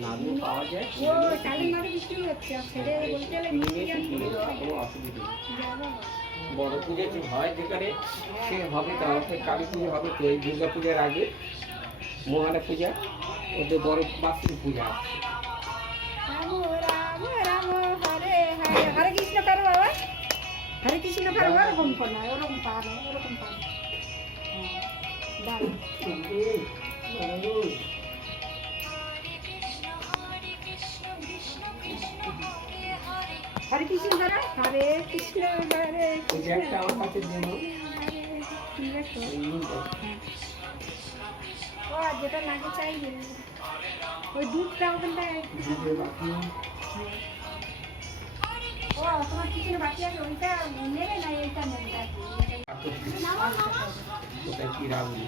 নাড়ু পাওয়া যায়। ও চালের নাড়ু বিক্রি হচ্ছে আর ছেড়ে বলতে গেলে কোনো অসুবিধা নেই। বড় পুজো যে হয় যেখানে সে হবে, তাহলে কালী পুজো হবে তো এই দুর্গা পূজার আগে মহালয়া পূজা, ওদের বড় বার্ষিক পূজা আসছে। রাম রাম রাম হরে হরে, হরে কৃষ্ণ করো বাবা, হরে কৃষ্ণ করো, ওরকম করো, ওরকম পারো, ওরকম পারো। দাঁড়া হরে কৃষ্ণ করো, হরে কৃষ্ণ হরে কৃষ্ণ। একটা আমার কাছে দেন। ও যেটা লাগে চাই ওই দুধটা ওখানটায়। ও তোমার কিচেনে বাকি আছে, ওইটা নেবে না এইটা নেবে? কি রাখবি